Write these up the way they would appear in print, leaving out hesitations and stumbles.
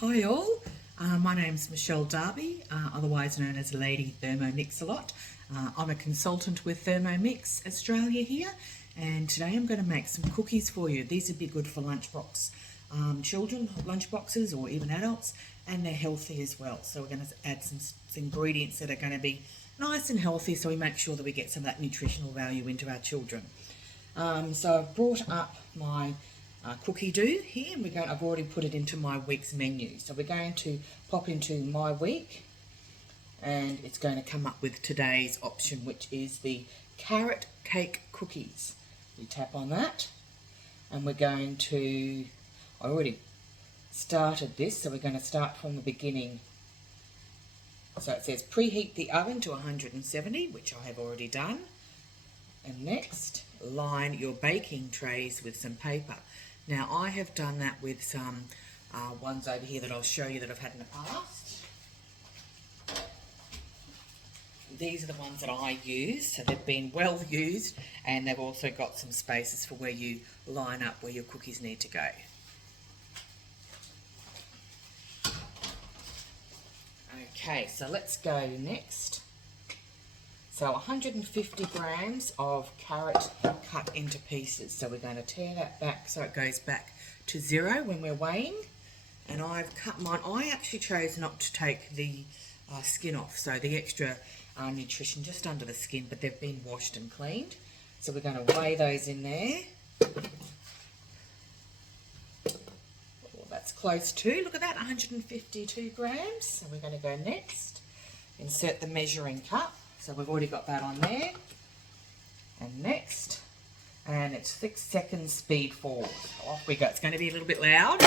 Hi all, my name's Michelle Darby, otherwise known as Lady Thermomix a lot. I'm a consultant with Thermomix Australia here, and today I'm going to make some cookies for you. These would be good for lunchbox children, lunchboxes, or even adults, and they're healthy as well. So we're going to add some ingredients that are going to be nice and healthy, so we make sure that we get some of that nutritional value into our children. So I've brought up my cookie dough here, and I've already put it into my week's menu. So we're going to pop into my week, and it's going to come up with today's option, which is the carrot cake cookies. We tap on that, and we're going to, I already started this, so we're going to start from the beginning. So it says preheat the oven to 170, which I have already done. And next, line your baking trays with some paper. Now I have done that with some ones over here that I'll show you that I've had in the past. These are the ones that I use, so they've been well used, and they've also got some spaces for where you line up where your cookies need to go. Okay, so let's go next. So 150 grams of carrot cut into pieces. So we're going to tear that back so it goes back to 0 when we're weighing. And I've cut mine. I actually chose not to take the skin off, so the extra nutrition just under the skin, but they've been washed and cleaned. So we're going to weigh those in there. Oh, that's close to, look at that, 152 grams. So we're going to go next. Insert the measuring cup. So we've already got that on there. And next, and it's 6 seconds speed forward. Off we go. It's going to be a little bit loud. The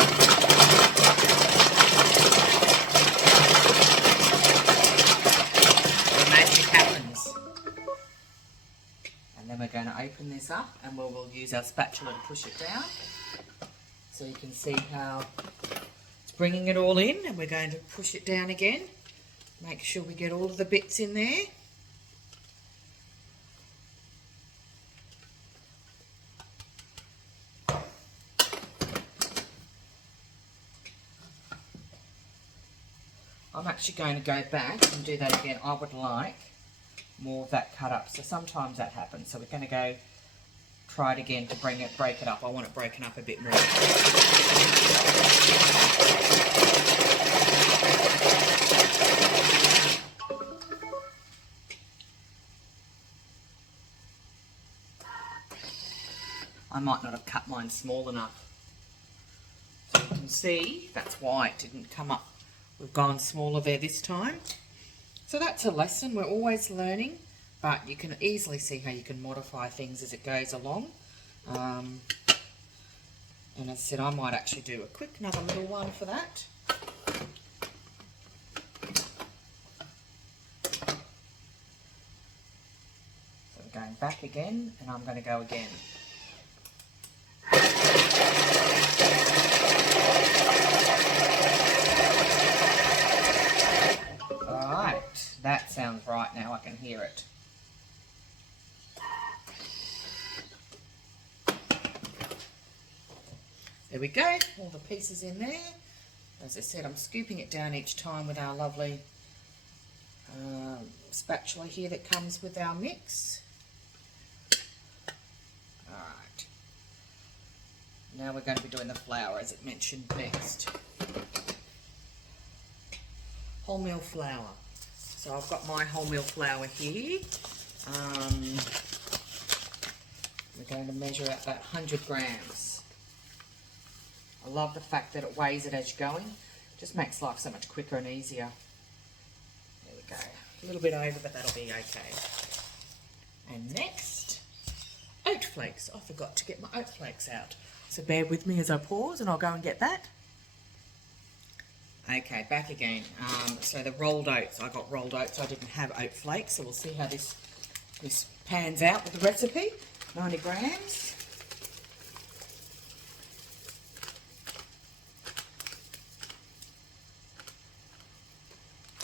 magic happens. And then we're going to open this up, and we'll use our spatula to push it down. So you can see how it's bringing it all in, and we're going to push it down again. Make sure we get all of the bits in there. I'm actually going to go back and do that again. I would like more of that cut up. So sometimes that happens. So we're going to go try it again to break it up. I want it broken up a bit more. I might not have cut mine small enough. So you can see that's why it didn't come up. We've gone smaller there this time. So that's a lesson. We're always learning, but you can easily see how you can modify things as it goes along. And as I said, I might actually do another little one for that. So we're going back again, and I'm going to go again. That sounds right now, I can hear it. There we go, all the pieces in there. As I said, I'm scooping it down each time with our lovely spatula here that comes with our mix. Alright. Now we're going to be doing the flour, as it mentioned next. Wholemeal flour. So I've got my wholemeal flour here. We're going to measure out that 100 grams. I love the fact that it weighs it as you're going. It just makes life so much quicker and easier. There we go. A little bit over, but that'll be okay. And next, oat flakes. I forgot to get my oat flakes out. So bear with me as I pause, and I'll go and get that. Okay, back again. So the rolled oats, I got rolled oats. I didn't have oat flakes, so we'll see how this pans out with the recipe. 90 grams.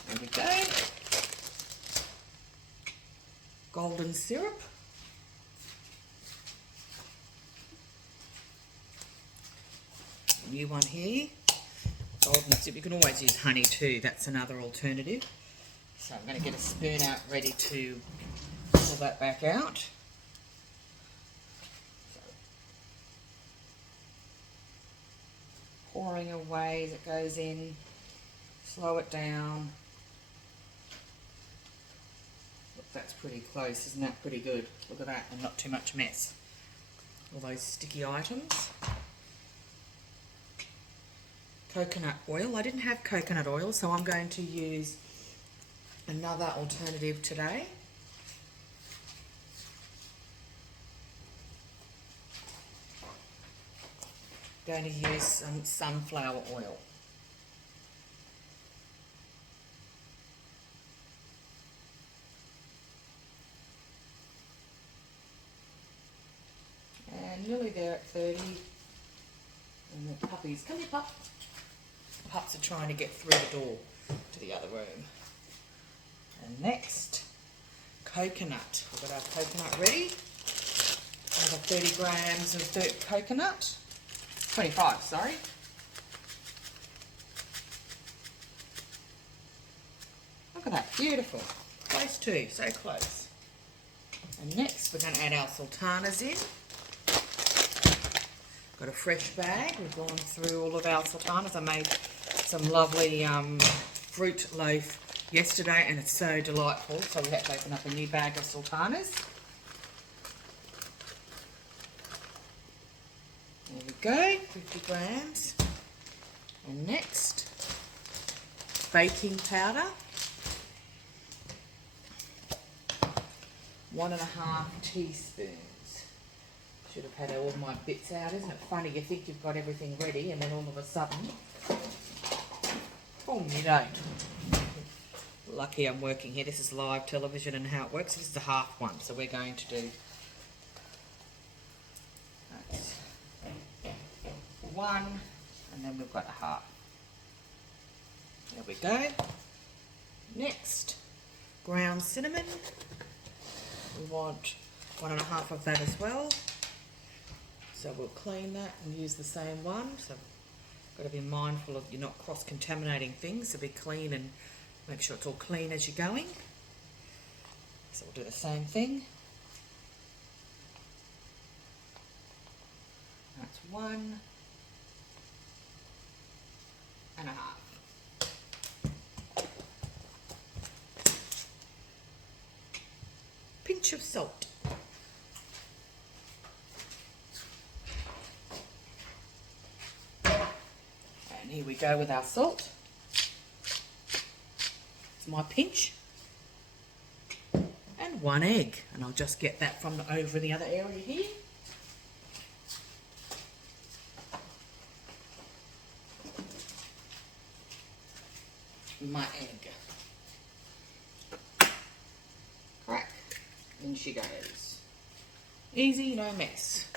There we go. Golden syrup. New one here. golden soup. You can always use honey too, that's another alternative. So I'm going to get a spoon out ready to pull that back out. So, pouring away as it goes in, slow it down. Look, that's pretty close, isn't that pretty good? Look at that, and not too much mess. All those sticky items. Coconut oil. I didn't have coconut oil, so I'm going to use another alternative today. Going to use some sunflower oil. And nearly there at 30. And the puppies, come here pup. The pups are trying to get through the door to the other room. And next, coconut. We've got our coconut ready. Another 30 grams of coconut. 25, sorry. Look at that, beautiful. Close too, so close. And next we're going to add our sultanas in. Got a fresh bag. We've gone through all of our sultanas. I made some lovely fruit loaf yesterday and it's so delightful, so we had to open up a new bag of sultanas. There we go, 50 grams. And next, baking powder. 1.5 teaspoons. Should have had all my bits out. Isn't it funny? You think you've got everything ready and then all of a sudden, boom, you don't. Lucky I'm working here. This is live television and how it works. This is the half one, so we're going to do one, and then we've got a half. There we go. Next, ground cinnamon. We want 1.5 of that as well. So we'll clean that and use the same one. So got to be mindful of you're not cross-contaminating things, so be clean and make sure it's all clean as you're going. So we'll do the same thing. That's 1.5. Pinch of salt. And here we go with our salt. It's my pinch. And 1 egg. And I'll just get that from over in the other area here. My egg. Crack. In she goes. Easy, no mess.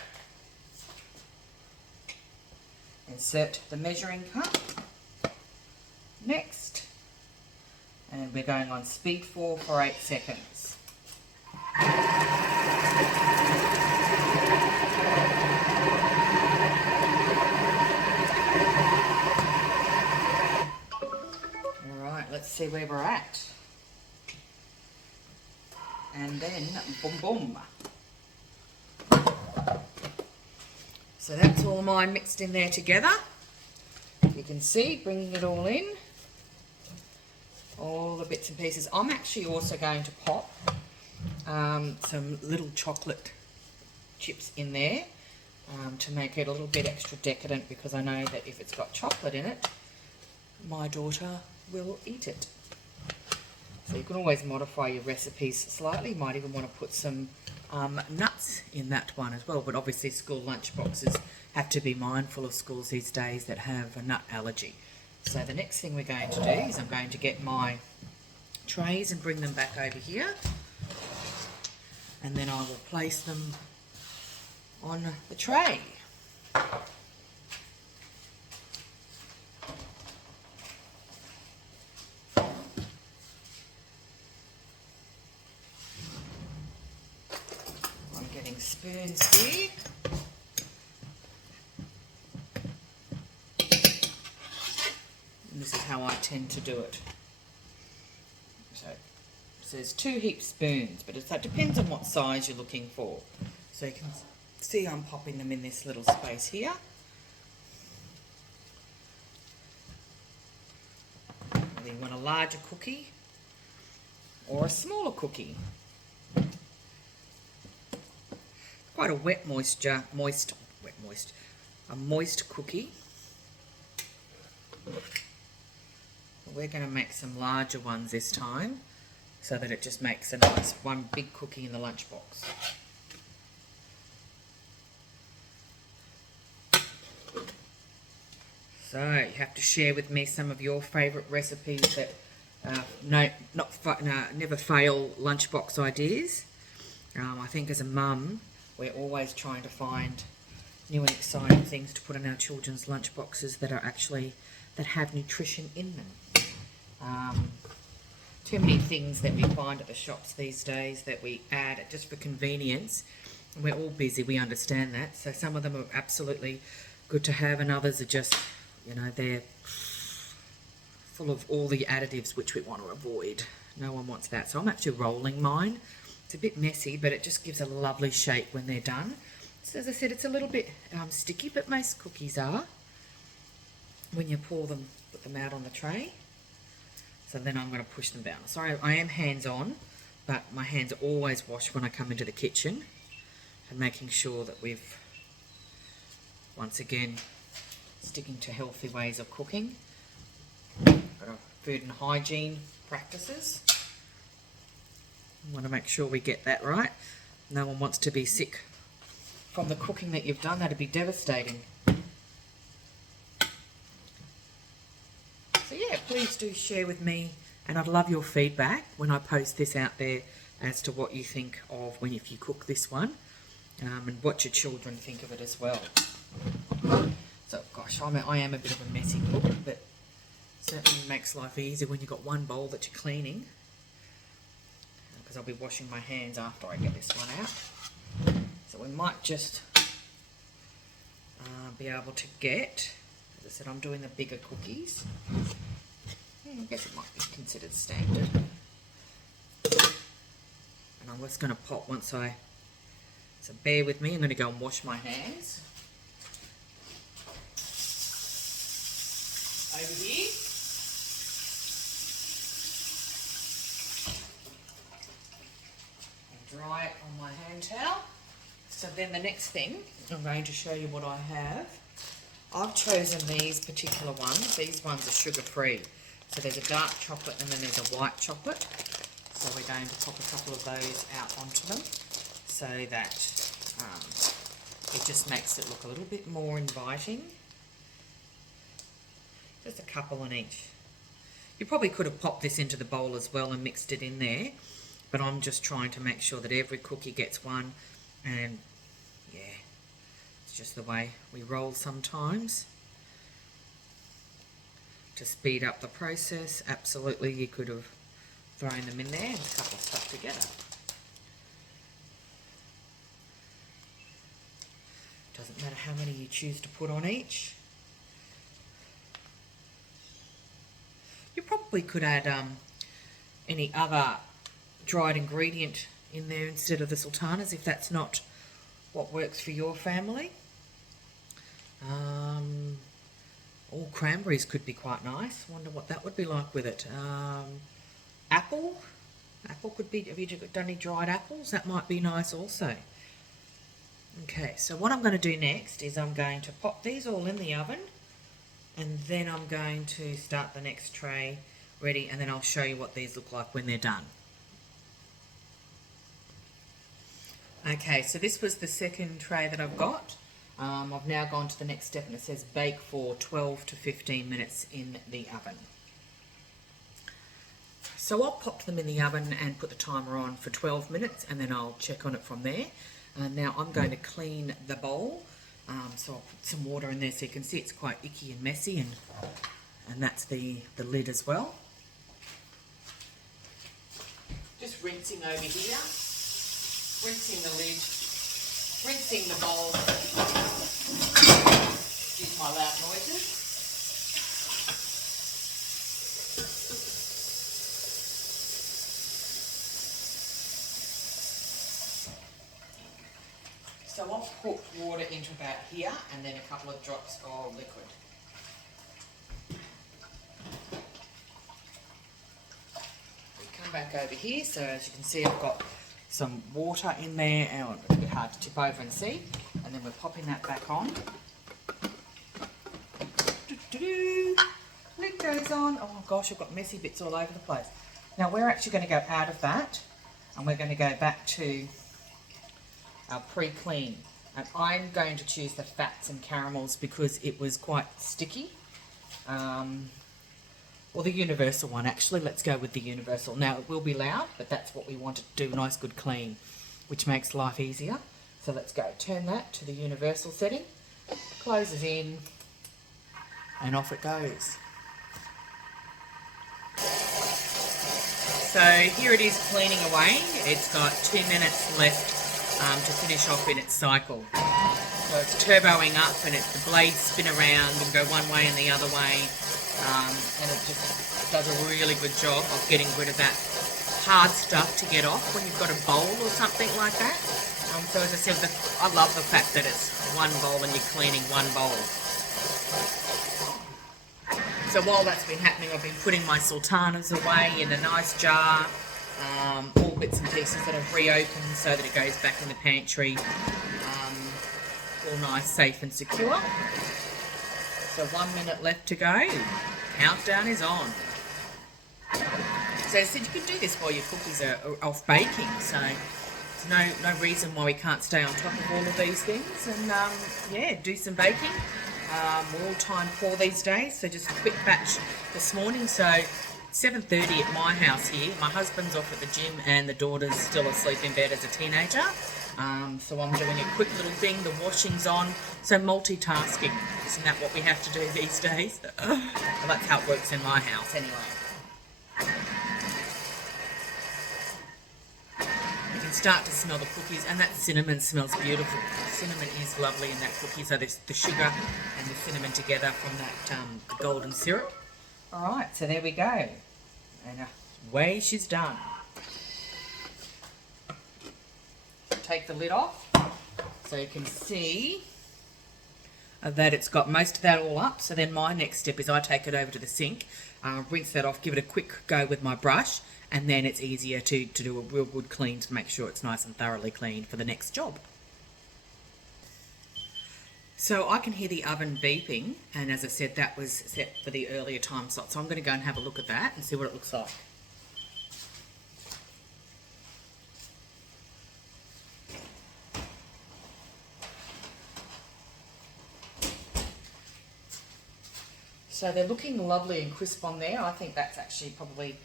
Insert the measuring cup. Next. And we're going on speed 4 for 8 seconds. Alright, let's see where we're at. And then, boom, boom. So that's all mine mixed in there together. You can see, bringing it all in. All the bits and pieces. I'm actually also going to pop some little chocolate chips in there to make it a little bit extra decadent, because I know that if it's got chocolate in it, my daughter will eat it. So you can always modify your recipes slightly. You might even want to put some nuts in that one as well. But obviously school lunchboxes have to be mindful of schools these days that have a nut allergy. So the next thing we're going to do is I'm going to get my trays and bring them back over here. And then I will place them on the tray. Spoons here. And this is how I tend to do it. So it says 2 heaped spoons, but that depends on what size you're looking for. So you can see I'm popping them in this little space here. Whether you want a larger cookie or a smaller cookie. Quite a moist cookie. We're going to make some larger ones this time, so that it just makes a nice one big cookie in the lunchbox. So you have to share with me some of your favourite recipes that never fail lunchbox ideas. I think as a mum, we're always trying to find new and exciting things to put in our children's lunchboxes that have nutrition in them. Too many things that we find at the shops these days that we add just for convenience. We're all busy, we understand that. So some of them are absolutely good to have, and others are just, they're full of all the additives which we want to avoid. No one wants that. So I'm actually rolling mine. It's a bit messy, but it just gives a lovely shape when they're done. So as I said, it's a little bit sticky, but most cookies are when you put them out on the tray. So then I'm going to push them down. Sorry, I am hands-on, but my hands are always washed when I come into the kitchen, and making sure that we've, once again, sticking to healthy ways of cooking. Got our food and hygiene practices. We want to make sure we get that right. No one wants to be sick from the cooking that you've done. That'd be devastating. So yeah, please do share with me, and I'd love your feedback when I post this out there as to what you think of if you cook this one, and what your children think of it as well. So gosh, I am a bit of a messy cook, but certainly makes life easier when you've got one bowl that you're cleaning, because I'll be washing my hands after I get this one out. So we might just be able to get, as I said, I'm doing the bigger cookies. I guess it might be considered standard. And I'm just going to pop so bear with me, I'm going to go and wash my hands. Over here. And dry it on my hand towel. So then the next thing, I'm going to show you what I have. I've chosen these particular ones. These ones are sugar-free. So there's a dark chocolate and then there's a white chocolate. So we're going to pop a couple of those out onto them, so that it just makes it look a little bit more inviting. Just a couple in each. You probably could have popped this into the bowl as well and mixed it in there, but I'm just trying to make sure that every cookie gets one, and yeah, it's just the way we roll sometimes. To speed up the process, absolutely you could have thrown them in there and a couple of stuff together. Doesn't matter how many you choose to put on each. You probably could add any other dried ingredient in there instead of the sultanas, if that's not what works for your family. Cranberries could be quite nice. Wonder what that would be like with it. Apple could be. Have you done any dried apples? That might be nice also. Okay, so what I'm going to do next is I'm going to pop these all in the oven, and then I'm going to start the next tray ready, and then I'll show you what these look like when they're done. Okay, so this was the second tray that I've got. I've now gone to the next step, and it says bake for 12 to 15 minutes in the oven. So I'll pop them in the oven and put the timer on for 12 minutes, and then I'll check on it from there. Now I'm going to clean the bowl, so I'll put some water in there so you can see it's quite icky and messy, and that's the lid as well. Just rinsing over here, rinsing the lid, rinsing the bowl. Excuse my loud noises. I'll put water into about here and then a couple of drops of liquid. We come back over here, so as you can see I've got some water in there, and it's a bit hard to tip over and see, and then we're popping that back on. Lid goes on. Oh gosh, I've got messy bits all over the place. Now we're actually going to go out of that and we're going to go back to our pre-clean, and I'm going to choose the fats and caramels because it was quite sticky, or the universal one actually. Let's go with the universal. Now it will be loud, but that's what we want to do, nice good clean, which makes life easier. So let's go, turn that to the universal setting, closes in, and off it goes. So here it is cleaning away. It's got 2 minutes left to finish off in its cycle. So it's turboing up, and the blades spin around and go one way and the other way, and it just does a really good job of getting rid of that hard stuff to get off when you've got a bowl or something like that. So as I said, I love the fact that it's one bowl and you're cleaning one bowl. So while that's been happening, I've been putting my sultanas away in a nice jar, all bits and pieces that I've reopened so that it goes back in the pantry, all nice, safe and secure. So 1 minute left to go. Countdown is on. So as I said, you can do this while your cookies are off baking, so there's no reason why we can't stay on top of all of these things, and yeah, do some baking. We're all time poor these days, so just a quick batch this morning. So 7:30 at my house here. My husband's off at the gym and the daughter's still asleep in bed as a teenager. So I'm doing a quick little thing. The washing's on. So multitasking. Isn't that what we have to do these days? Well, that's how it works in my house anyway. You can start to smell the cookies, and that cinnamon smells beautiful. Cinnamon is lovely in that cookie, so there's the sugar and the cinnamon together from that golden syrup. Alright, so there we go. And away she's done. Take the lid off so you can see that it's got most of that all up. So then my next step is I take it over to the sink, rinse that off, give it a quick go with my brush, and then it's easier to do a real good clean to make sure it's nice and thoroughly cleaned for the next job. So I can hear the oven beeping, and as I said, that was set for the earlier time slot. So I'm going to go and have a look at that and see what it looks like. So they're looking lovely and crisp on there. I think that's actually probably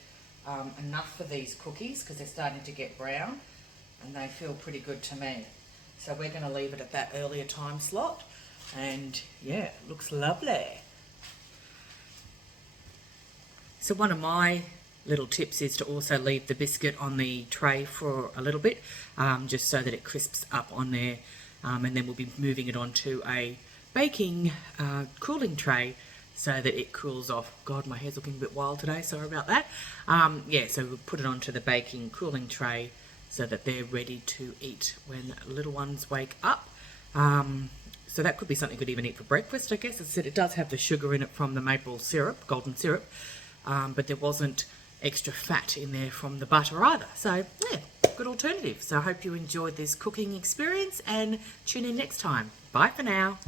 enough for these cookies because they're starting to get brown and they feel pretty good to me. So we're going to leave it at that earlier time slot, and yeah, it looks lovely. So one of my little tips is to also leave the biscuit on the tray for a little bit, just so that it crisps up on there, and then we'll be moving it onto a baking cooling tray so that it cools off. God, my hair's looking a bit wild today, sorry about that. Yeah, so we'll put it onto the baking cooling tray so that they're ready to eat when little ones wake up. So that could be something you could even eat for breakfast, I guess. As I said, it does have the sugar in it from the maple syrup, golden syrup, but there wasn't extra fat in there from the butter either. So yeah, good alternative. So I hope you enjoyed this cooking experience, and tune in next time. Bye for now.